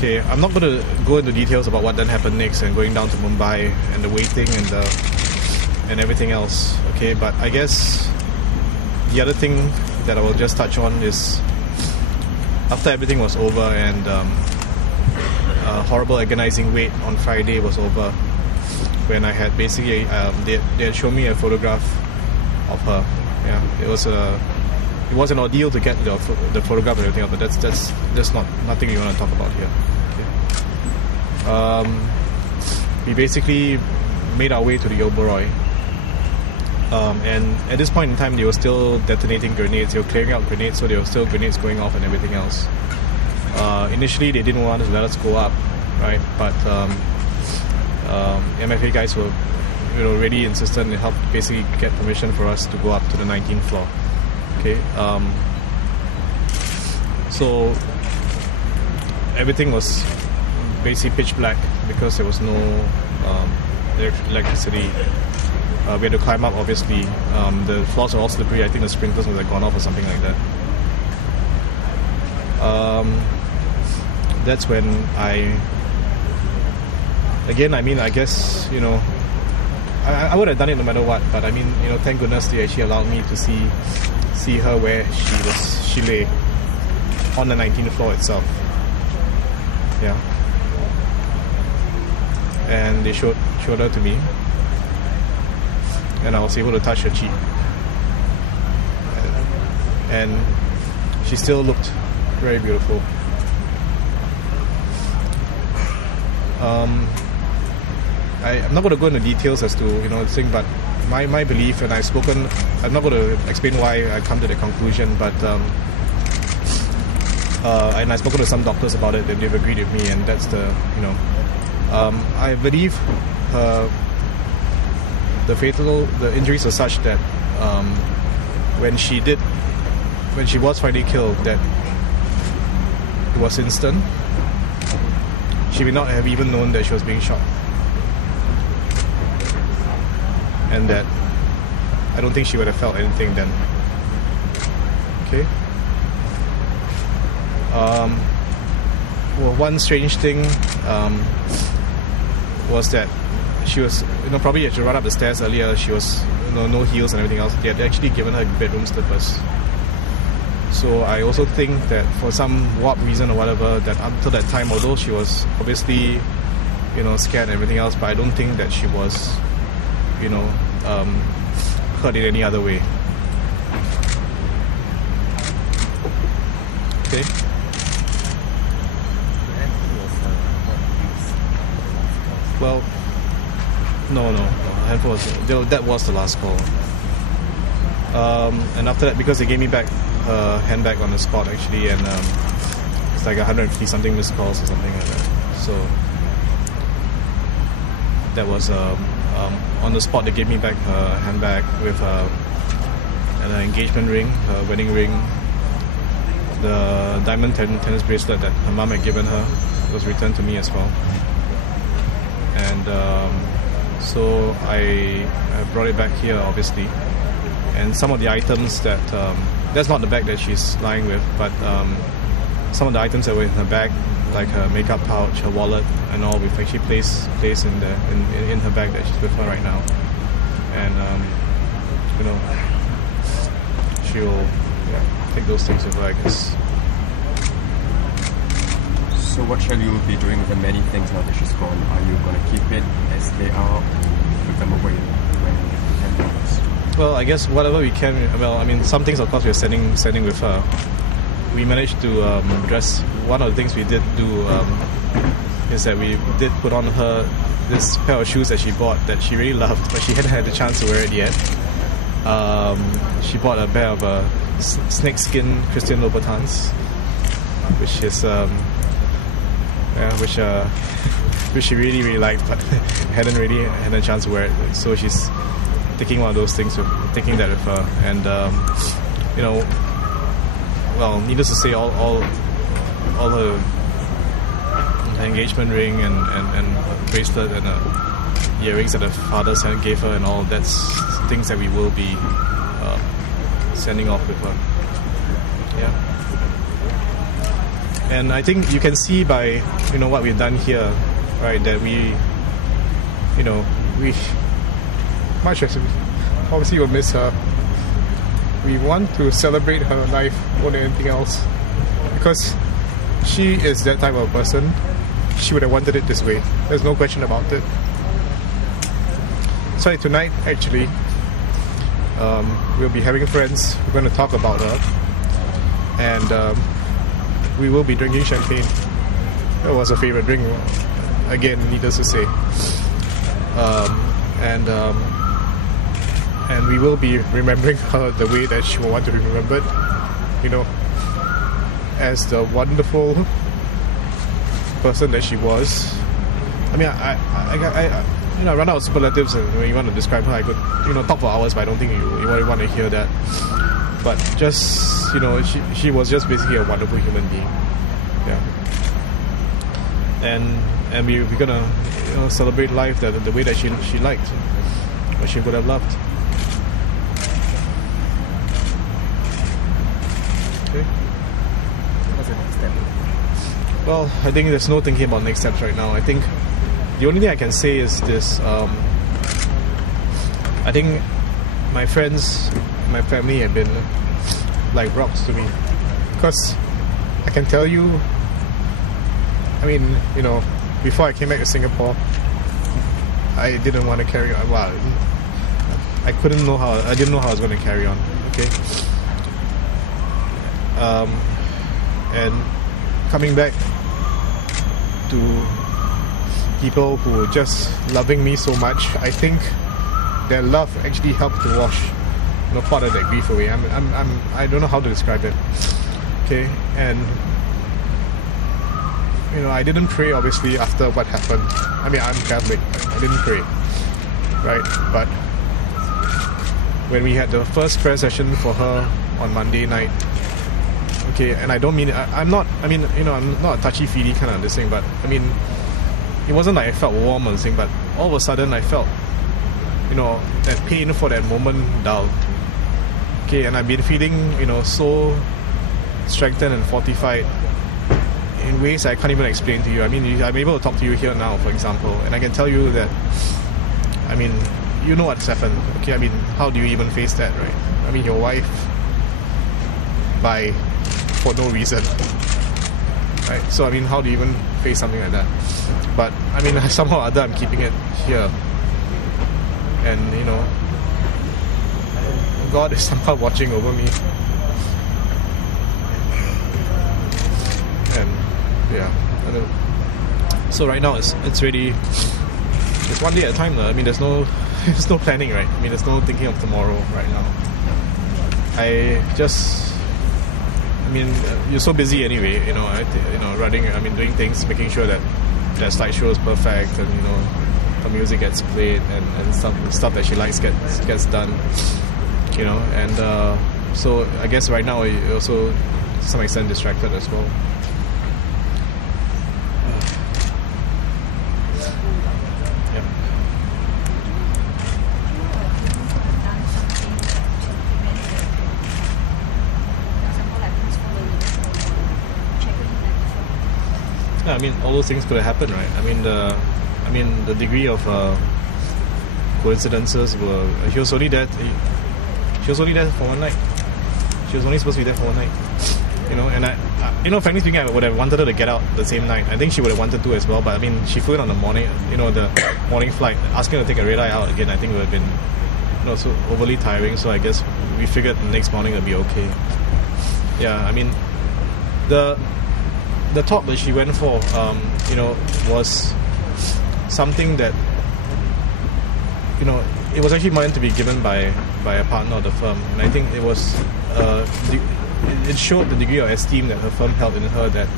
Okay, I'm not going to go into details about what then happened next and going down to Mumbai and the waiting and everything else. Okay, but I guess the other thing that I will just touch on is after everything was over and horrible agonizing wait on Friday was over, when I had basically they had shown me a photograph of her. Yeah, it was an ordeal to get the photograph and everything else, but that's nothing we want to talk about here. Okay. We basically made our way to the Oberoi, and at this point in time they were still detonating grenades. They were clearing out grenades, so there were still grenades going off and everything else. Initially they didn't want to let us go up, right? But MFA guys were really insistent. They helped basically get permission for us to go up to the 19th floor. Okay, so everything was basically pitch black because there was no electricity. We had to climb up, obviously. The floors are all slippery. I think the sprinklers must have gone off or something like that. That's when I guess, I would have done it no matter what, but I mean, thank goodness they actually allowed me to see her where she lay on the 19th floor itself. Yeah. And they showed her to me, and I was able to touch her cheek, and she still looked very beautiful. I'm not going to go into details as to the thing, but my belief, and I'm not going to explain why I come to the conclusion, but and I've spoken to some doctors about it, and they've agreed with me, and that's I believe the injuries are such that when she was finally killed, that it was instant. She may not have even known that she was being shot, and that I don't think she would have felt anything then. Okay. Well, one strange thing was that she was, probably as she run up the stairs earlier, she was, no heels and everything else. They had actually given her bedroom slippers. So I also think that for some warped reason or whatever, that until that time, although she was obviously, scared and everything else, but I don't think that she was, hurt in any other way. Okay. Well, no. That was the last call. And after that, because they gave me back her handbag on the spot actually, and it's like 150 something missed calls or something like that. So that was on the spot. They gave me back her handbag with an engagement ring, her wedding ring, the diamond tennis bracelet that her mum had given her was returned to me as well. And so I brought it back here, obviously. And some of the items that that's not the bag that she's lying with, but some of the items that were in her bag, like her makeup pouch, her wallet, and all, we've actually placed in her bag that she's with her right now. And she'll take those things with her, I guess. So what shall you be doing with the many things now that she's gone? Are you going to keep it as they are, or put them away when you can? Well, I guess whatever we can. Well, I mean, some things, of course, we're sending with her. We managed to dress. One of the things we did do is that we did put on her this pair of shoes that she bought that she really loved, but she hadn't had the chance to wear it yet. She bought a pair of snakeskin Christian Louboutins, which is which she really, really liked, but hadn't really had a chance to wear it. So she's taking one of those things, taking that with her, and well, needless to say, all her engagement ring and bracelet and earrings that her father gave her and all, that's things that we will be sending off with her. Yeah. And I think you can see by what we've done here, right, that we much as obviously we'll miss her, we want to celebrate her life more than anything else, because she is that type of person. She would have wanted it this way. There's no question about it. So tonight, actually, we'll be having friends. We're going to talk about her, and we will be drinking champagne. That was her favorite drink, again, needless to say. And we will be remembering her the way that she will want to be remembered, as the wonderful person that she was. I mean, I run out of superlatives, and when you want to describe her, I could talk for hours, but I don't think you want to hear that. But just she was just basically a wonderful human being. Yeah. And we're gonna celebrate life the way that she liked, what she would have loved. Okay. What's the next step? Well, I think there's no thinking about next steps right now. I think the only thing I can say is this. I think my friends, my family have been like rocks to me, because I can tell you, I mean, before I came back to Singapore, I didn't want to carry on. Well, I didn't know how I was going to carry on. Okay. And coming back to people who were just loving me so much, I think their love actually helped to wash part of that grief away. I don't know how to describe it. Okay. And I didn't pray obviously after what happened. I mean, I'm Catholic. I didn't pray, right? But when we had the first prayer session for her on Monday night, okay, and I don't mean it, I'm not a touchy-feely kind of this thing, but I mean, it wasn't like I felt warm or something, but all of a sudden I felt, that pain for that moment dull. Okay, and I've been feeling, so strengthened and fortified in ways I can't even explain to you. I mean, I'm able to talk to you here now, for example, and I can tell you that, I mean, you know what's happened. Okay, I mean, how do you even face that, right? I mean, your wife, for no reason, right? So, I mean, how do you even face something like that? But, I mean, somehow or other, I'm keeping it here. And, God is somehow watching over me. And, yeah. So right now, it's one day at a time. I mean, there's no planning, right? I mean, there's no thinking of tomorrow right now. You're so busy anyway, running, doing things, making sure that the slideshow is perfect, and, the music gets played, and stuff that she likes gets done, and so I guess right now you're also to some extent distracted as well. Yeah, I mean, all those things could have happened, right? I mean, the degree of coincidences were. She was only there for one night. She was only supposed to be there for one night. And frankly speaking, I would have wanted her to get out the same night. I think she would have wanted to as well. But I mean, she flew in on the morning, the morning flight. Asking her to take a red eye out again, I think would have been, so overly tiring. So I guess we figured the next morning it'd be okay. Yeah, I mean, the talk that she went for, was something that, it was actually meant to be given by a partner of the firm, and I think it was, it showed the degree of esteem that her firm held in her, that,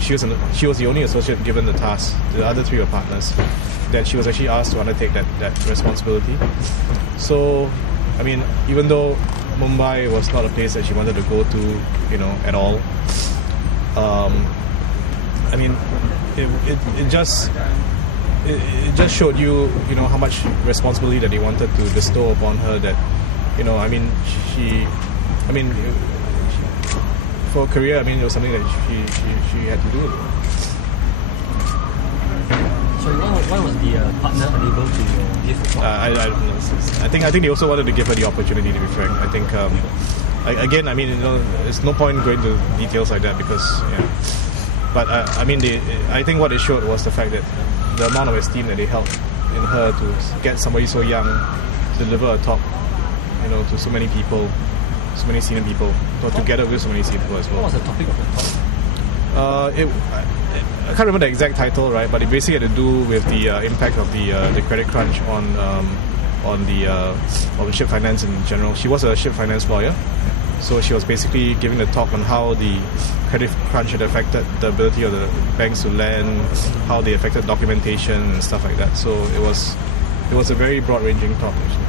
she was the only associate given the task. The other three were partners. That she was actually asked to undertake that responsibility. So, I mean, even though Mumbai was not a place that she wanted to go to, at all. I mean, it just showed you, how much responsibility that he wanted to bestow upon her. That, for a career, I mean, it was something that she had to do. So why was the partner unable to give the talk? I don't know. I think they also wanted to give her the opportunity, to be frank. I think, again, I mean, you know, there's no point going into details like that because, yeah. But I mean, I think what it showed was the fact that the amount of esteem that they held in her to get somebody so young to deliver a talk, you know, to so many people, so many senior people, or together with so many senior people as well. What was the topic of the talk? I can't remember the exact title, right? But it basically had to do with the impact of the credit crunch on the ship finance in general. She was a ship finance lawyer, so she was basically giving the talk on how the credit crunch had affected the ability of the banks to lend, how they affected documentation and stuff like that. So it was a very broad-ranging talk, actually.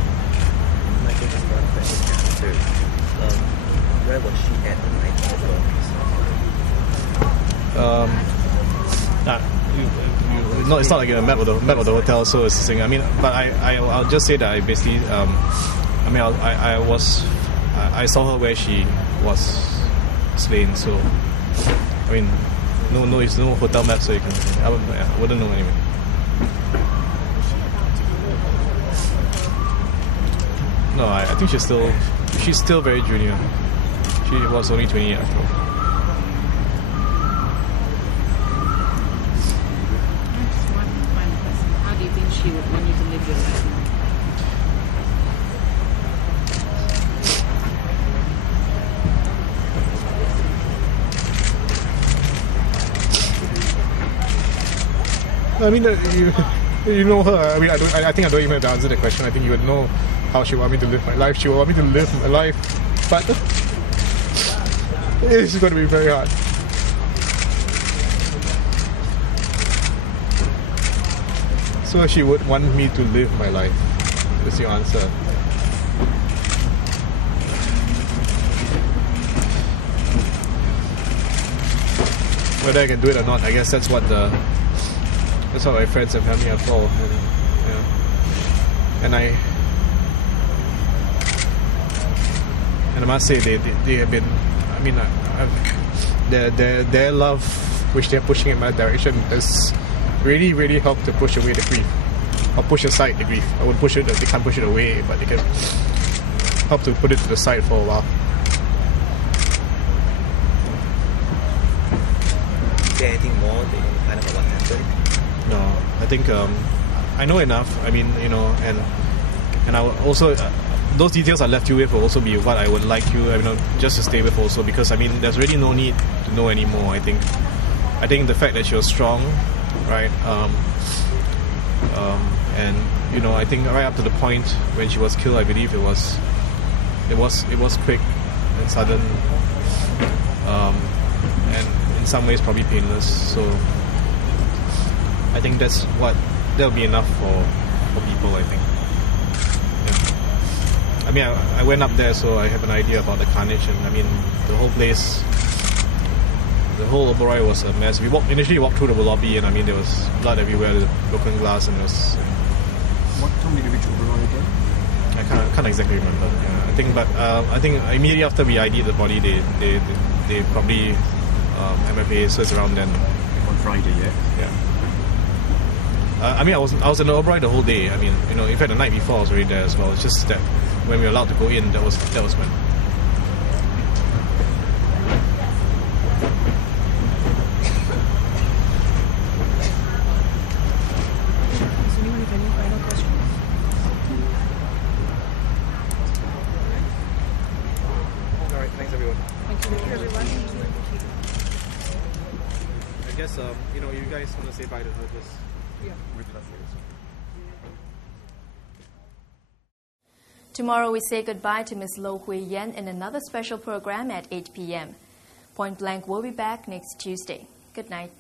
Michael, just one question. Where was she at the night of No, it's not like a map of the hotel. So it's saying. I mean, but I'll just say that I basically. I mean, I saw her where she was slain. So, I mean, it's no hotel map, so you can. I wouldn't know anyway. No, I think she's still very junior. She was only 20 after all. She would want you to live your life now? I mean, you know her. I mean, I think I don't even have to answer the question. I think you would know how she want me to live my life. She would want me to live my life, but it's going to be very hard. So she would want me to live my life. That's your answer. Whether I can do it or not, I guess that's what my friends and family are for. And I must say they have been. I mean, their love, which they're pushing in my direction, has really, really helped to push away the grief, or push aside the grief. I would push it. They can't push it away, but they can help to put it to the side for a while. Is there anything more that you find out what happened? No, I think I know enough. I mean, you know, and I would also those details I left you with will also be what I would like you, you know, just to stay with also, because I mean, there's really no need to know anymore. I think the fact that she was strong, right, and you know, I think right up to the point when she was killed, I believe it was quick and sudden, and in some ways probably painless. So I think that'll be enough for people, I think. Yeah. I mean, I went up there, so I have an idea about the carnage, and I mean, the whole place, the whole Oberoi was a mess. We initially walked through the lobby, and I mean, there was blood everywhere, the broken glass, and it was. What time did you reach Oberoi again? I can't exactly remember. Yeah, I think immediately after we ID'd the body, they probably MFA, so it's around then. On Friday, yeah. Yeah. I mean, I was in the Oberoi the whole day. I mean, you know, in fact, the night before I was already there as well. It's just that when we were allowed to go in, that was when. I guess, you know, you guys want to say bye to her, just... Yeah. Tomorrow we say goodbye to Ms. Lo Hwei Yen in another special program at 8 p.m. Point Blank will be back next Tuesday. Good night.